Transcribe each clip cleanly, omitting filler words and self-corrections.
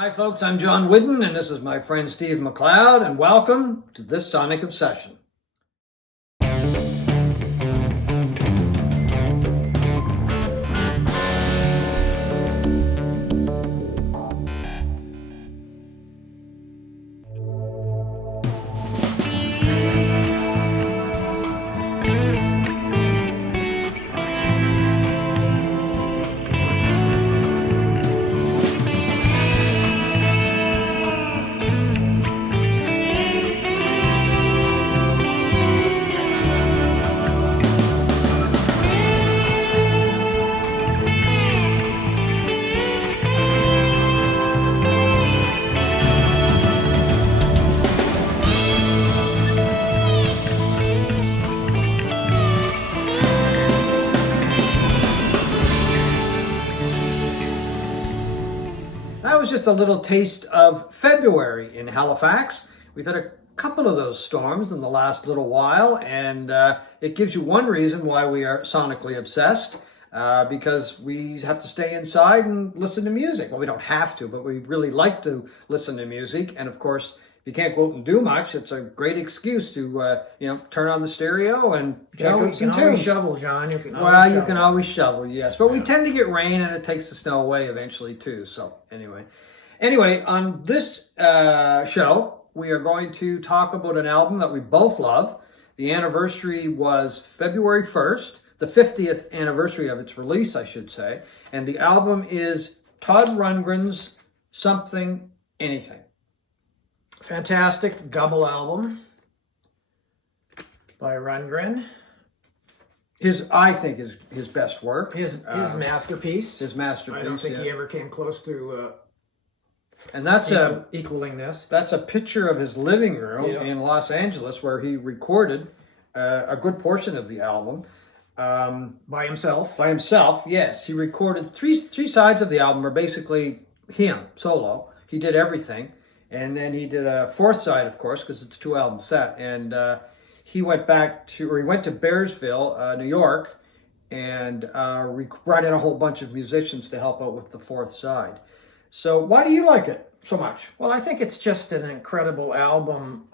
Hi folks, I'm John Whidden and this is my friend Steve McLeod and welcome to this Sonic Obsession. That was just a little taste of February in Halifax. We've had a couple of those storms in the last little while, and it gives you one reason why we are sonically obsessed, because we have to stay inside and listen to music. Well, we don't have to, but we really like to listen to music. And of course, if you can't go out and do much, it's a great excuse to, turn on the stereo and check out some tunes. You can always shovel, John. You can always shovel, yes. But we tend to get rain and it takes the snow away eventually too. So anyway, on this show, we are going to talk about an album that we both love. The anniversary was February 1st, the 50th anniversary of its release, I should say. And the album is Todd Rundgren's Something Anything. Fantastic double album by Rundgren. I think his best work. His masterpiece. His masterpiece. I don't think he ever came close to and that's equaling this. That's a picture of his living room in Los Angeles where he recorded a good portion of the album. By himself? By himself, yes. He recorded three sides of the album are basically him, solo. He did everything. And then he did a fourth side, of course, because it's a 2-album set. And he went to Bearsville, New York, and brought in a whole bunch of musicians to help out with the fourth side. So why do you like it so much? Well, I think it's just an incredible album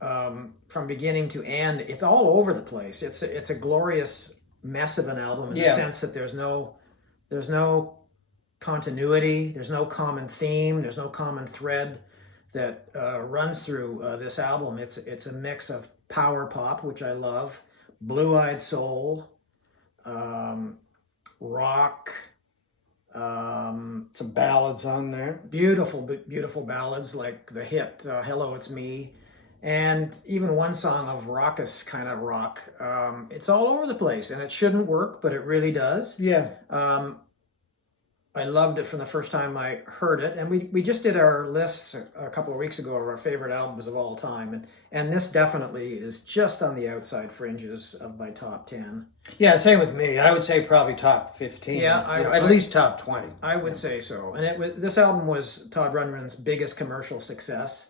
from beginning to end. It's all over the place. It's a glorious mess of an album in the sense that there's no continuity, there's no common theme, there's no common thread that runs through this album. It's a mix of power pop, which I love, blue-eyed soul, rock, some ballads on there. Beautiful ballads like the hit Hello, It's Me, and even one song of raucous kind of rock. It's all over the place, and it shouldn't work, but it really does. Yeah. I loved it from the first time I heard it, and we just did our lists a couple of weeks ago of our favorite albums of all time, and this definitely is just on the outside fringes of my top 10. Yeah, same with me. I would say probably top 15. Yeah, at least top 20. I would say so. And this album was Todd Rundgren's biggest commercial success,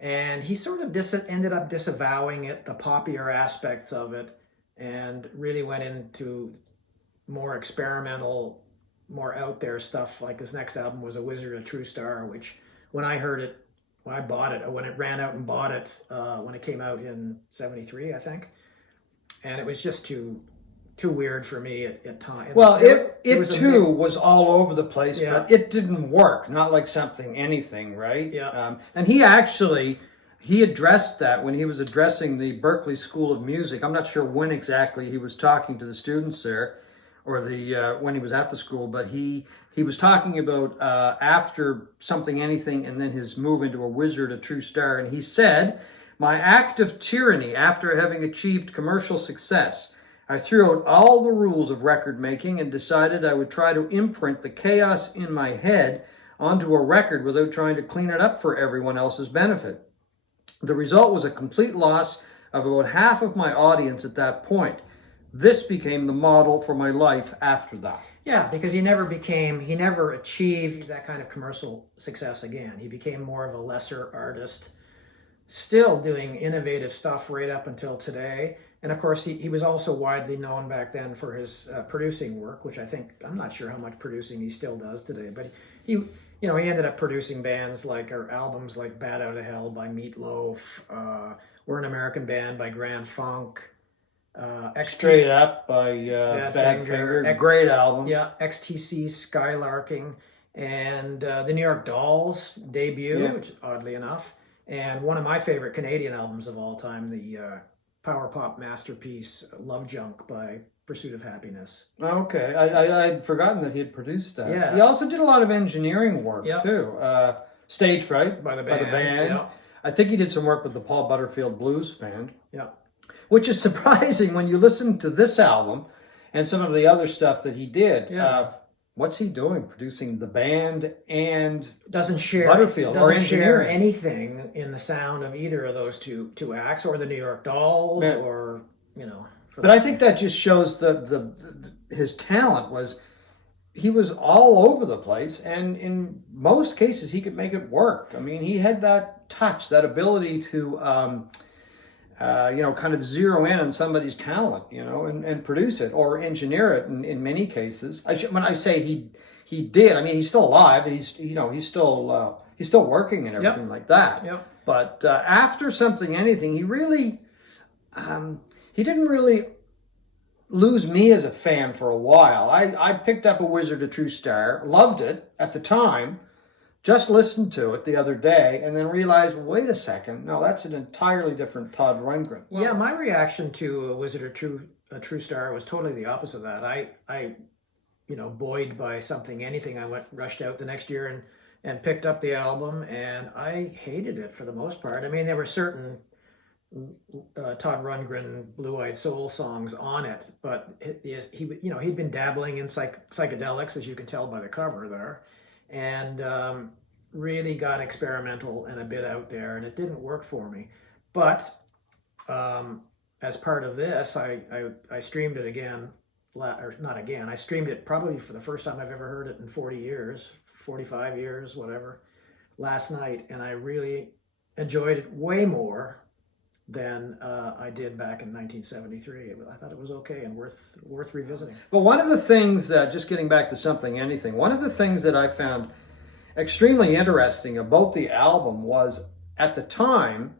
and he sort of ended up disavowing it, the poppier aspects of it, and really went into more experimental, more out there stuff. Like his next album was A Wizard, a True Star, which when I heard it, when I bought it, when it ran out and bought it, when it came out in 73, I think. And it was just too weird for me at times. Well, it too was all over the place, but it didn't work. Not like Something Anything, right? Yeah. And he addressed that when he was addressing the Berklee School of Music. I'm not sure when exactly he was talking to the students there, or when he was at the school, but he was talking about after Something Anything and then his move into A Wizard, a True Star, and he said, "My act of tyranny after having achieved commercial success. I threw out all the rules of record making and decided I would try to imprint the chaos in my head onto a record without trying to clean it up for everyone else's benefit. The result was a complete loss of about half of my audience at that point. This became the model for my life after that." Yeah, because he never achieved that kind of commercial success again. He became more of a lesser artist, still doing innovative stuff right up until today. And of course, he was also widely known back then for his producing work, which I'm not sure how much producing he still does today, but he ended up producing bands like, or albums like Bad Out of Hell by Meatloaf, We're an American Band by Grand Funk, Straight Up by Badfinger. Great album. Yeah, XTC Skylarking, and the New York Dolls debut, which oddly enough, and one of my favorite Canadian albums of all time, the power pop masterpiece Love Junk by Pursuit of Happiness. Okay, I'd forgotten that he had produced that. Yeah. He also did a lot of engineering work too. Stage Fright by the band. Yeah. I think he did some work with the Paul Butterfield Blues Band. Yeah. Which is surprising when you listen to this album and some of the other stuff that he did. Yeah. What's he doing? Producing the band and doesn't share Butterfield doesn't or share anything in the sound of either of those two acts, or the New York Dolls, or But I think that just shows his talent was he was all over the place, and in most cases he could make it work. I mean, he had that touch, that ability to kind of zero in on somebody's talent, and produce it or engineer it in many cases. When I say he did, I mean he's still alive, and he's still working and everything like that. Yep. But after Something Anything, he didn't really lose me as a fan for a while. I picked up A Wizard, a True Star, loved it at the time, just listened to it the other day, and then realized, wait a second, no, that's an entirely different Todd Rundgren. Well, my reaction to A Wizard, a True Star was totally the opposite of that. I buoyed by Something Anything, I rushed out the next year and picked up the album, and I hated it for the most part. I mean, there were certain Todd Rundgren Blue-Eyed Soul songs on it, but he'd been dabbling in psychedelics, as you can tell by the cover there, and really got experimental and a bit out there, and it didn't work for me. But as part of this, I streamed it again, or not again, I streamed it probably for the first time I've ever heard it in 40 years, 45 years, whatever, last night, and I really enjoyed it way more than I did back in 1973. I thought it was okay and worth revisiting. But one of the things, just getting back to Something Anything, one of the things that I found extremely interesting about the album was, at the time,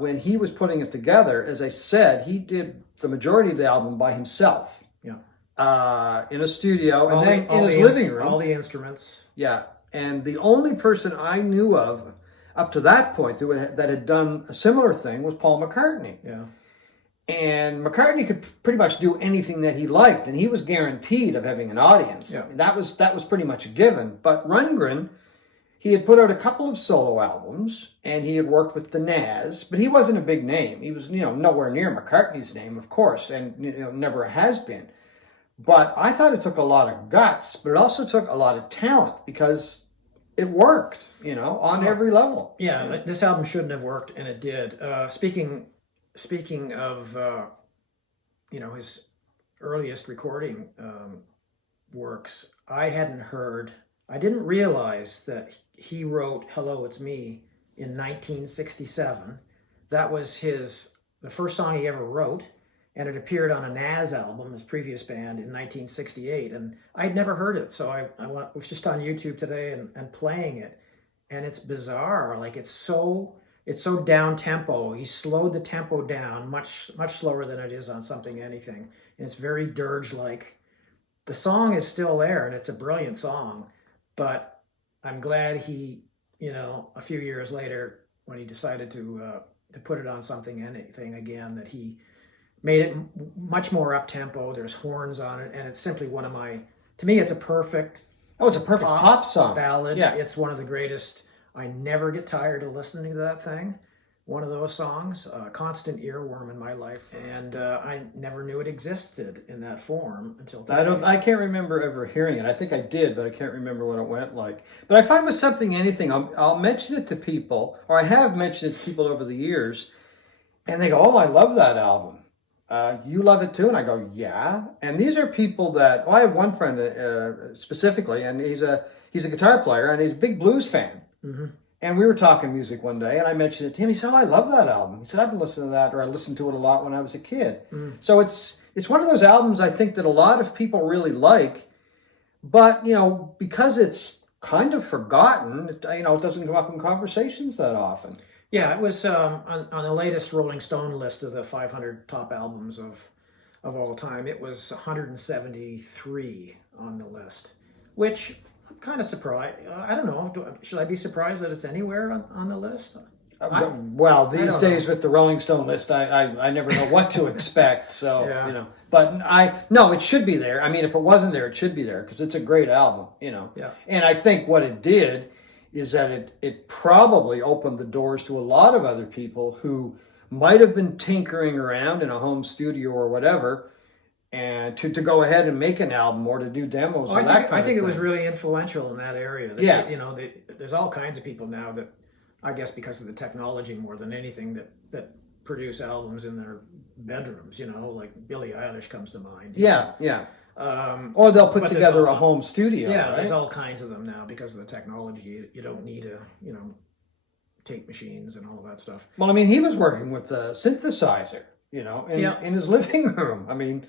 when he was putting it together, as I said, he did the majority of the album by himself. Yeah. In a studio, and then in his living room. All the instruments. Yeah. And the only person I knew of up to that point that had done a similar thing was Paul McCartney. Yeah. And McCartney could pretty much do anything that he liked, and he was guaranteed of having an audience. Yeah. That was pretty much a given. But Rundgren, he had put out a couple of solo albums, and he had worked with the Nas, but he wasn't a big name. He was, nowhere near McCartney's name, of course, and never has been. But I thought it took a lot of guts, but it also took a lot of talent, because it worked, on every level. Yeah, this album shouldn't have worked, and it did. Speaking of, his earliest recording works, I didn't realize that he wrote Hello, It's Me in 1967. That was the first song he ever wrote, and it appeared on a Nas album, his previous band, in 1968. And I'd never heard it, so I was just on YouTube today and playing it, and it's bizarre. Like, it's so down tempo. He slowed the tempo down much slower than it is on Something Anything, and it's very dirge-like. The song is still there, and it's a brilliant song, but I'm glad he, a few years later, when he decided to put it on Something Anything again, that he made it much more up-tempo. There's horns on it, and it's simply to me, it's a perfect... Oh, it's a perfect pop song. Ballad. Yeah. It's one of the greatest. I never get tired of listening to that thing. One of those songs, a constant earworm in my life, and I never knew it existed in that form until today. I can't remember ever hearing it. I think I did, but I can't remember what it went like. But I find with Something Anything, I'll mention it to people, or I have mentioned it to people over the years, and they go, "Oh, I love that album. You love it too?" And I go, "Yeah." And these are people that, I have one friend specifically, and he's a guitar player, and he's a big blues fan. Mm-hmm. And we were talking music one day, and I mentioned it to him. He said, "Oh, I love that album." He said, "I've been listening to that, or I listened to it a lot when I was a kid." Mm. So it's one of those albums I think that a lot of people really like, but because it's kind of forgotten. It doesn't come up in conversations that often. Yeah, it was on the latest Rolling Stone list of the 500 top albums of all time. It was 173 on the list, which I'm kind of surprised. I don't know. Should I be surprised that it's anywhere on the list? Well, these days with the Rolling Stone list, I never know what to expect. So Yeah. but no, it should be there. I mean, if it wasn't there, it should be there because it's a great album. Yeah. And I think what it did is that it probably opened the doors to a lot of other people who might have been tinkering around in a home studio or whatever, and to go ahead and make an album or to do demos. I think it was really influential in that area. There's all kinds of people now that, I guess because of the technology more than anything, that produce albums in their bedrooms, like Billie Eilish comes to mind. Yeah. Or they'll put together a home studio. Yeah, right? there's all kinds of them now because of the technology. You don't need tape machines and all of that stuff. Well, I mean, he was working with a synthesizer, in his living room. I mean,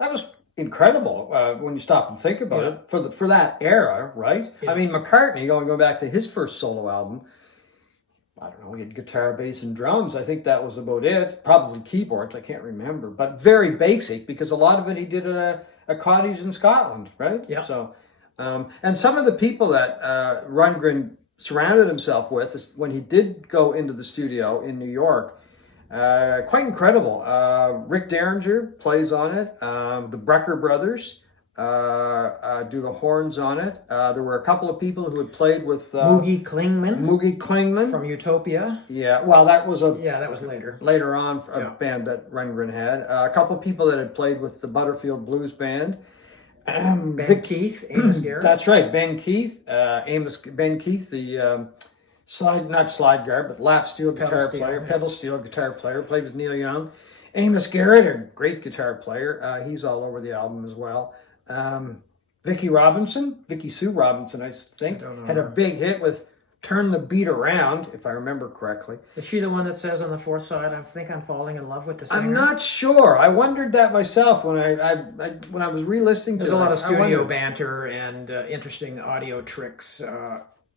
that was incredible when you stop and think about it for that era, right? Yeah. I mean, McCartney, going back to his first solo album, I don't know, he had guitar, bass, and drums. I think that was about it. Probably keyboards, I can't remember. But very basic because a lot of it he did at a cottage in Scotland, right? Yeah. So, and some of the people that Rundgren surrounded himself with when he did go into the studio in New York, quite incredible. Rick Derringer plays on it. The Brecker brothers do the horns on it. There were a couple of people who had played with Moogie Klingman from Utopia. Yeah, well, that was that was later on a band that Rundgren had. A couple of people that had played with the Butterfield Blues Band. Keith, Amos Garrett. That's right, Ben Keith, Ben Keith, the not slide guard, but lap steel guitar player, pedal steel guitar player, played with Neil Young. Amos Garrett, a great guitar player, he's all over the album as well. Vicki Sue Robinson, I think, had a big hit with "Turn the Beat Around," if I remember correctly. Is she the one that says on the fourth side, "I think I'm falling in love with the singer"? I'm not sure. I wondered that myself when I was re-listening to it. There's a lot of studio banter and interesting audio tricks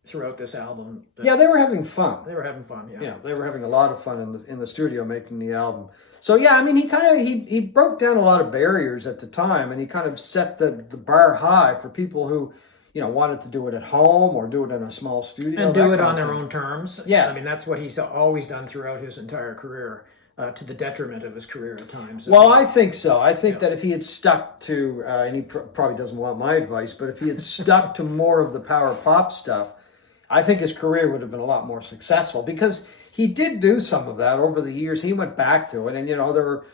throughout this album. Yeah, they were having fun. They were having fun. Yeah, they were having a lot of fun in the studio making the album. So yeah, I mean, he broke down a lot of barriers at the time, and he kind of set the bar high for people who wanted to do it at home or do it in a small studio. And do it on their own terms. Yeah. I mean, that's what he's always done throughout his entire career, to the detriment of his career at times. Well, I think so. I think that if he had stuck to, and he probably doesn't want my advice, but if he had stuck to more of the power pop stuff, I think his career would have been a lot more successful because he did do some of that over the years. He went back to it, and there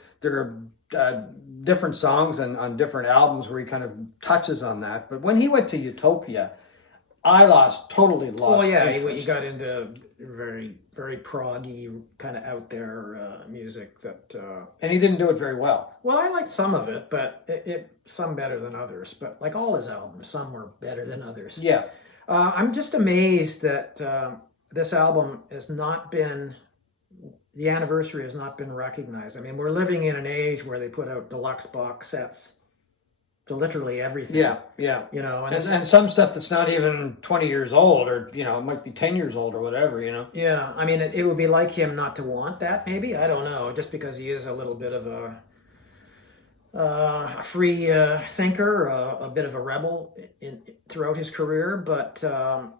are different songs on different albums where he kind of touches on that. But when he went to Utopia, I totally lost. Well, yeah, interest. he got into very, very proggy, kind of out there music that. And he didn't do it very well. Well, I liked some of it, but some better than others. But like all his albums, some were better than others. Yeah. I'm just amazed that this album has not been. The anniversary has not been recognized. I mean, we're living in an age where they put out deluxe box sets to literally everything. Yeah. And some stuff that's not even 20 years old, or it might be 10 years old or whatever. Yeah, I mean, it would be like him not to want that. Maybe, I don't know. Just because he is a little bit of a free thinker, a bit of a rebel throughout his career. But the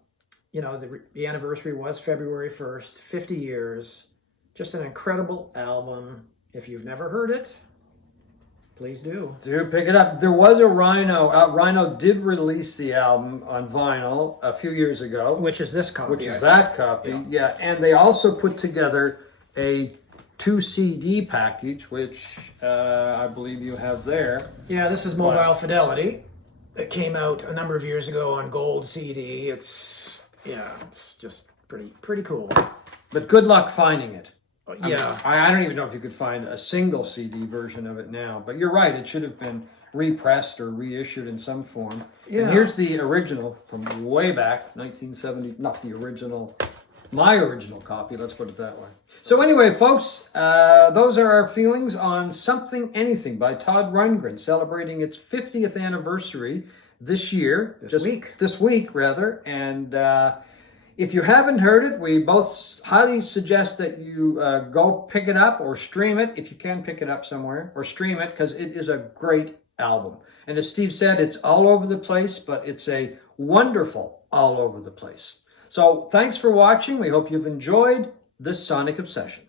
anniversary was February 1st, 50 years. Just an incredible album. If you've never heard it, please do. Do pick it up. There was a Rhino. Rhino did release the album on vinyl a few years ago. Which is this copy. Which is that copy, yeah. And they also put together a 2 CD package, which I believe you have there. Yeah, this is Mobile Fidelity. It came out a number of years ago on gold CD. It's just pretty cool. But good luck finding it. Yeah. I don't even know if you could find a single CD version of it now. But you're right, it should have been repressed or reissued in some form. Yeah. And here's the original from way back, 1970. Not the original, my original copy, let's put it that way. So anyway, folks, those are our feelings on Something Anything by Todd Rundgren, celebrating its 50th anniversary this year. This week, rather. And if you haven't heard it, we both highly suggest that you go pick it up or stream it, if you can pick it up somewhere, or stream it, because it is a great album. And as Steve said, it's all over the place, but it's a wonderful all over the place. So thanks for watching. We hope you've enjoyed this Sonic Obsession.